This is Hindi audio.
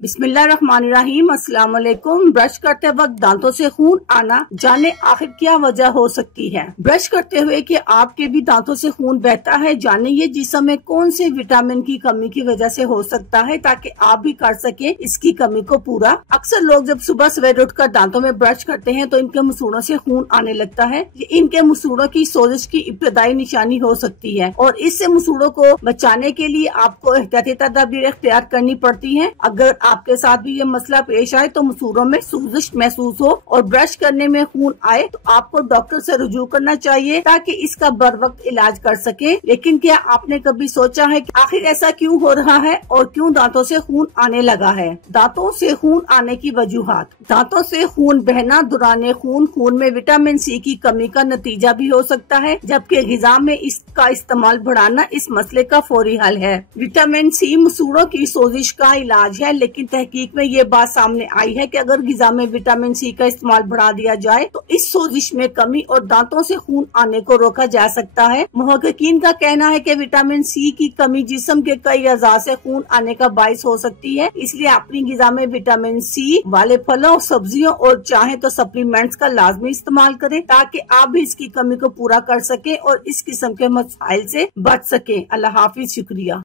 बिस्मिल्लाहिर्रहमानिर्रहीम। अस्सलाम वालेकुम। ब्रश करते वक्त दांतों से खून आना, जाने आखिर क्या वजह हो सकती है। ब्रश करते हुए कि आपके भी दांतों से खून बहता है, जाने ये जिस्म में कौन से विटामिन की कमी की वजह से हो सकता है, ताकि आप भी कर सके इसकी कमी को पूरा। अक्सर लोग जब सुबह सवेरे उठकर दांतों में ब्रश करते हैं तो इनके मसूड़ों से खून आने लगता है। ये इनके मसूड़ों की सोजिश की इब्तदाई निशानी हो सकती है और इससे मसूड़ों को बचाने के लिए आपको एहतियाती तदबीर इख्तियार करनी पड़ती है। अगर आपके साथ भी ये मसला पेश आए तो मसूड़ों में सूजिश महसूस हो और ब्रश करने में खून आए तो आपको डॉक्टर से रुजू करना चाहिए ताकि इसका बर वक्त इलाज कर सके। लेकिन क्या आपने कभी सोचा है कि आखिर ऐसा क्यों हो रहा है और क्यों दांतों से खून आने लगा है। दांतों से खून आने की वजूहात। दांतों से खून बहना दौरान खून में विटामिन सी की कमी का नतीजा भी हो सकता है, जबकि ग़िज़ा में इसका इस्तेमाल बढ़ाना इस मसले का फौरी हल है। विटामिन सी मसूड़ों की सोजिश का इलाज है, लेकिन तहकीक में ये बात सामने आई है कि अगर ग़िज़ा में विटामिन सी का इस्तेमाल बढ़ा दिया जाए तो इस सोजिश में कमी और दांतों से खून आने को रोका जा सकता है। मुहक्किकीन का कहना है कि विटामिन सी की कमी जिस्म के कई अज़ा से खून आने का बाइस हो सकती है, इसलिए अपनी ग़िज़ा में विटामिन सी वाले फलों, सब्जियों और चाहे तो सप्लीमेंट्स का लाजमी इस्तेमाल करें ताकि आप भी इसकी कमी को पूरा कर सके और इस किस्म के मसाइल से बच सके। अल्लाह हाफिज। शुक्रिया।